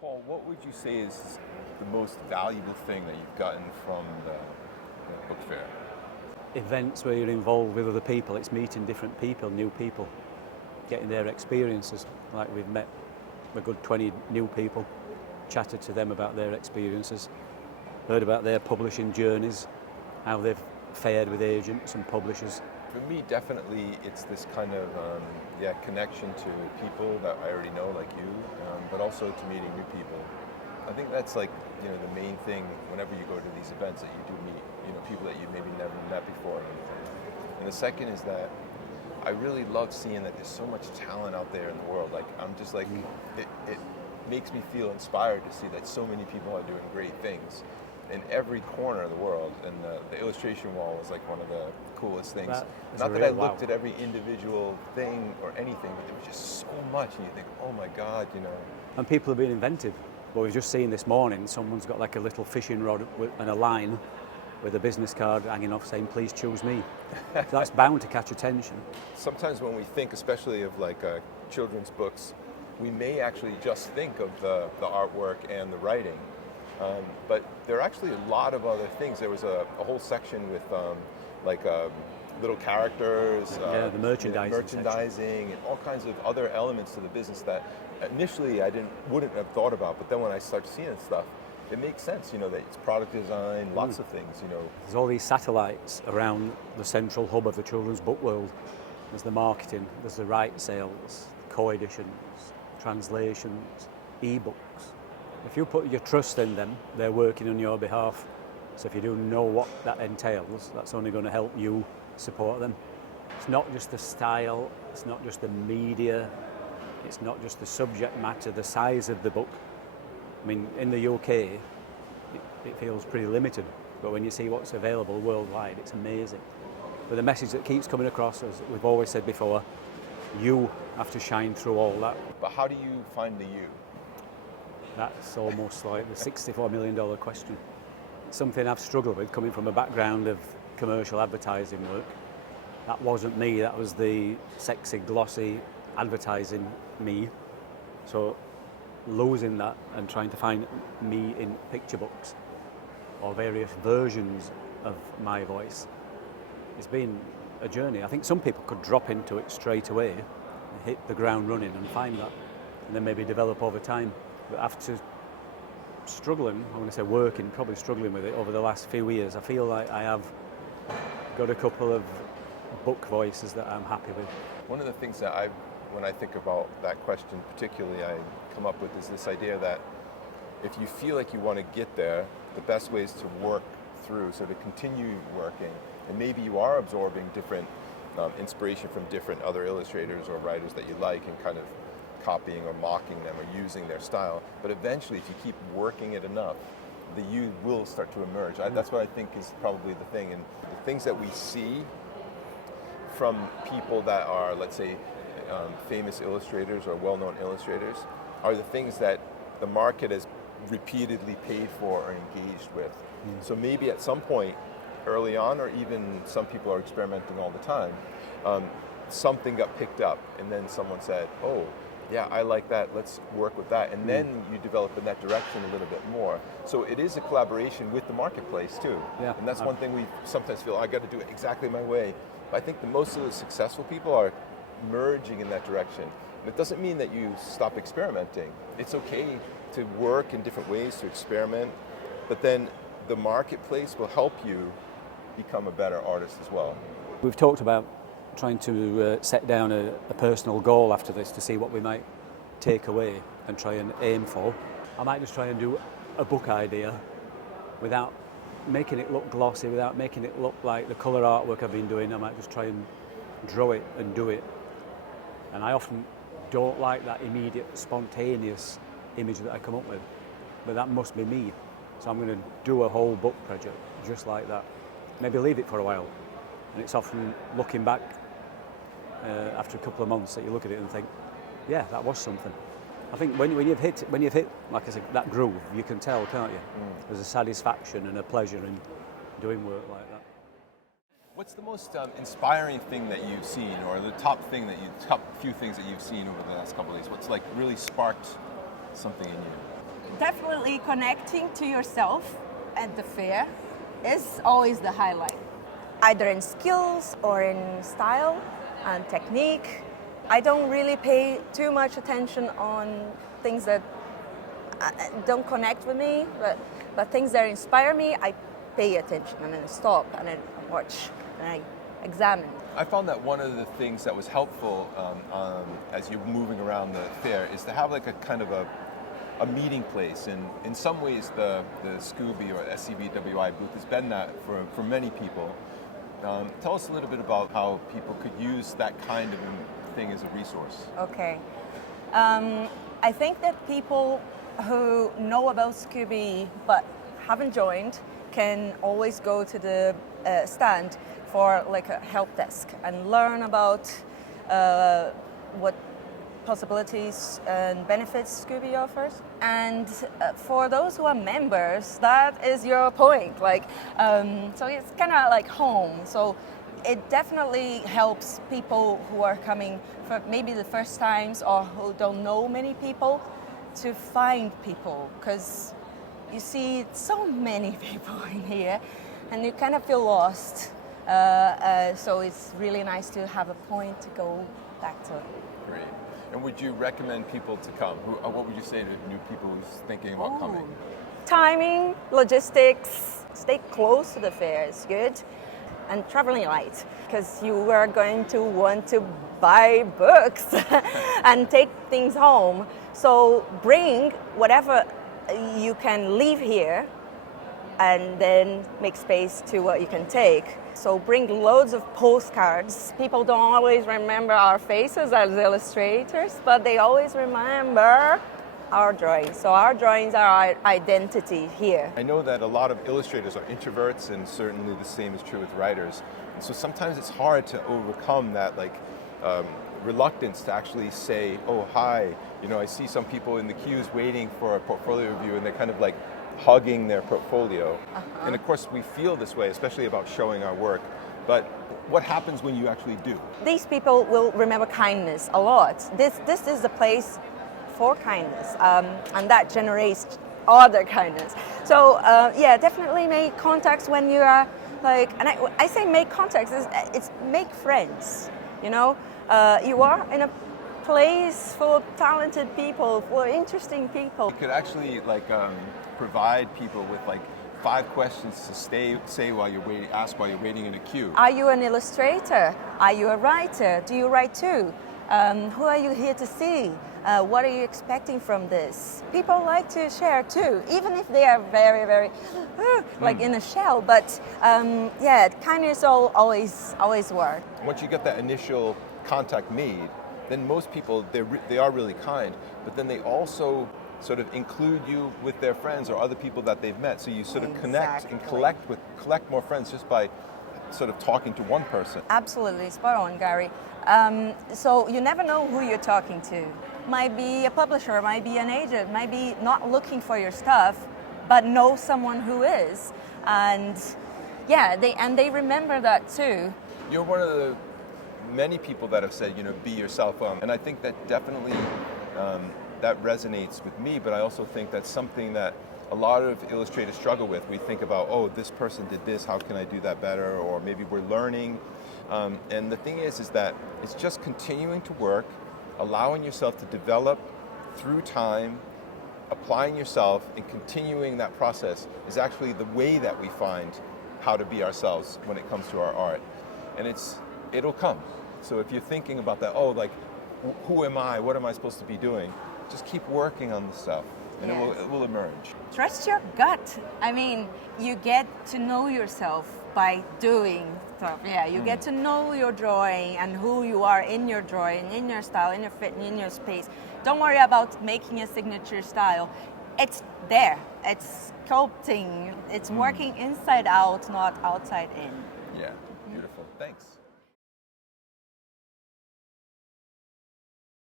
Paul, what would you say is the most valuable thing that you've gotten from the book fair? Events where you're involved with other people, it's meeting different people, new people, getting their experiences. Like we've met a good 20 new people, chatted to them about their experiences, heard about their publishing journeys, how they've fared with agents and publishers. For me, definitely, it's this kind of connection to people that I already know, like you, but also to meeting new people. I think that's like the main thing whenever you go to these events, that you do meet people that you maybe never met before. And the second is that I really love seeing that there's so much talent out there in the world. Like I'm just like it makes me feel inspired to see that so many people are doing great things in every corner of the world, and the illustration wall was like one of the coolest things. Not that I looked at every individual thing or anything, but there was just so much, and you think, oh my God, And people have been inventive. Well, we've just seen this morning, someone's got like a little fishing rod and a line with a business card hanging off saying, please choose me. So that's bound to catch attention. Sometimes when we think, especially of like children's books, we may actually just think of the artwork and the writing. But there are actually a lot of other things. There was a whole section with little characters, the merchandising, and all kinds of other elements to the business that initially I wouldn't have thought about. But then when I start seeing stuff, it makes sense. That it's product design, lots of things. There's all these satellites around the central hub of the children's book world. There's the marketing, there's the rights sales, co-editions, translations, e-books. If you put your trust in them, they're working on your behalf. So if you do know what that entails, that's only going to help you support them. It's not just the style, it's not just the media, it's not just the subject matter, the size of the book. I mean, in the UK, it feels pretty limited, but when you see what's available worldwide, it's amazing. But the message that keeps coming across, as we've always said before, you have to shine through all that. But how do you find the you? That's almost like the $64 million question. It's something I've struggled with, coming from a background of commercial advertising work. That wasn't me, that was the sexy, glossy advertising me. So losing that and trying to find me in picture books or various versions of my voice, it's been a journey. I think some people could drop into it straight away, hit the ground running and find that, and then maybe develop over time. But after struggling, I want to say working, probably struggling with it over the last few years, I feel like I have got a couple of book voices that I'm happy with. One of the things that when I think about that question particularly, I come up with is this idea that if you feel like you want to get there, the best way is to work through, so to continue working, and maybe you are absorbing different inspiration from different other illustrators or writers that you like and kind of copying or mocking them or using their style, but eventually if you keep working it enough, the you will start to emerge. That's what I think is probably the thing, and the things that we see from people that are, let's say, famous illustrators or well-known illustrators are the things that the market has repeatedly paid for or engaged with. So maybe at some point early on, or even some people are experimenting all the time, something got picked up and then someone said, oh, yeah, I like that, let's work with that. And then you develop in that direction a little bit more. So it is a collaboration with the marketplace too. Yeah. And that's one thing we sometimes feel, I got to do it exactly my way. But I think most of the successful people are merging in that direction. It doesn't mean that you stop experimenting. It's okay to work in different ways, to experiment, but then the marketplace will help you become a better artist as well. We've talked about trying to set down a personal goal after this to see what we might take away and try and aim for. I might just try and do a book idea without making it look glossy, without making it look like the colour artwork I've been doing. I might just try and draw it and do it. And I often don't like that immediate, spontaneous image that I come up with, but that must be me. So I'm going to do a whole book project just like that. Maybe leave it for a while. And it's often looking back after a couple of months that you look at it and think, yeah, that was something. I think when you've hit, like I said, that groove, you can tell, can't you? There's a satisfaction and a pleasure in doing work like that. What's the most inspiring thing that you've seen, or the top few things that you've seen over the last couple of days? What's like really sparked something in you? definitely connecting to yourself at the fair is always the highlight. Either in skills or in style and technique. I don't really pay too much attention on things that don't connect with me, but things that inspire me, I pay attention and then stop and then watch and I examine. I found that one of the things that was helpful as you're moving around the fair is to have like a kind of a meeting place, and in some ways the SCBWI or SCBWI booth has been that for many people. Tell us a little bit about how people could use that kind of thing as a resource. Okay. I think that people who know about SCBWI but haven't joined can always go to the stand for like a help desk and learn about what possibilities and benefits SCBWI offers. And for those who are members, that is your point. Like, so it's kind of like home. So it definitely helps people who are coming for maybe the first times or who don't know many people to find people, because you see so many people in here and you kind of feel lost. So it's really nice to have a point to go back to. Great. And would you recommend people to come? What would you say to new people who's thinking about coming? Timing, logistics, stay close to the fair is good, and traveling light, because you are going to want to buy books and take things home. So bring whatever you can leave here and then make space to what you can take. So bring loads of postcards. People don't always remember our faces as illustrators, but they always remember our drawings. So our drawings are our identity here. I know that a lot of illustrators are introverts, and certainly the same is true with writers. And so sometimes it's hard to overcome that reluctance to actually say, oh, hi. You know, I see some people in the queues waiting for a portfolio review, and they're kind of like hugging their portfolio. And of course we feel this way, especially about showing our work, but what happens when you actually do? These people will remember kindness a lot. This is the place for kindness, and that generates other kindness. So yeah, definitely make contacts when you are like, and I say make contacts, it's make friends, you know? You are in a place full of talented people, full of interesting people. You could actually provide people with 5 questions to say while you're waiting, ask while you're waiting in a queue. Are you an illustrator? Are you a writer? Do you write too? Who are you here to see? What are you expecting from this? People like to share too, even if they are very, very in a shell. But yeah, kindness always work. Once you get that initial contact made, then most people, they are really kind, but then they also sort of include you with their friends or other people that they've met. So you sort of connect and collect more friends just by sort of talking to one person. Absolutely, spot on, Gary. So you never know who you're talking to. Might be a publisher, might be an agent, might be not looking for your stuff, but know someone who is. And yeah, they remember that too. You're one of the many people that have said, be yourself. And I think that definitely that resonates with me, but I also think that's something that a lot of illustrators struggle with. We think about, oh, this person did this, how can I do that better? Or maybe we're learning. And the thing is that it's just continuing to work, allowing yourself to develop through time, applying yourself and continuing that process is actually the way that we find how to be ourselves when it comes to our art. And it'll come. So if you're thinking about that, who am I? What am I supposed to be doing? Just keep working on the stuff, and yes. it will emerge. Trust your gut. I mean, you get to know yourself by doing stuff. Yeah, you get to know your drawing and who you are in your drawing, in your style, in your fit, in your space. Don't worry about making a signature style. It's there. It's sculpting. It's working inside out, not outside in. Yeah, beautiful. Thanks.